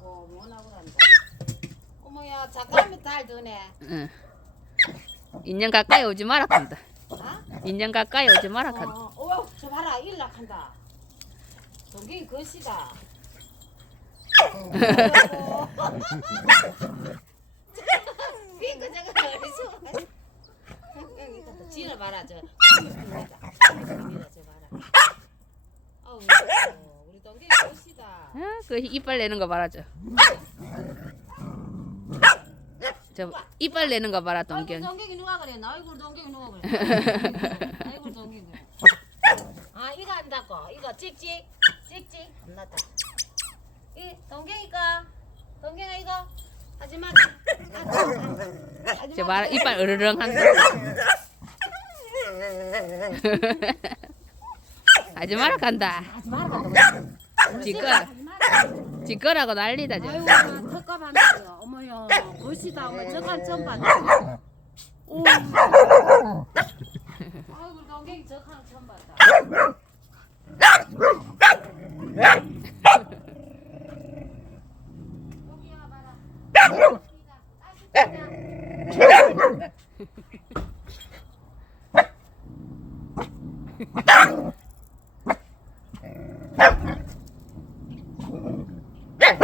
고 못 하고 간다. 어머야 잠깐만 달 드네. 응. 인연 가까이 오지 마라 한다. 아? 인연 가까이 오지 마라 한다. 어, 어, 저 봐라 일락한다. 동경이 것이다. 핑크 저거 어디서? 지나 봐라 저. 핑크입니다. 저 봐라. 아우 우리 동경이 것이다. 아, 그 이빨 내는 거 봐라 저. 저 이빨 내는 거 봐라 아이고 동경. 동경이 누가 그래? 아이고 동경이 누가 그래? 아이고 동경이 그래. 아 이거 한다고 이거 찍찍 찍찍 안 났다. 이 동경이 거 동경아 이거 하지 마. 저 봐라 이빨 으르렁 한다. 하지 마라 간다. 하지 마라. 하지 마 라. 지꺼라고 난리다 저. 아이고 나 턱값 한다요. 어머야 멋이다. 어머 저간 처음 봤다. 오. 아이고 동경이 저간 처음 봤다.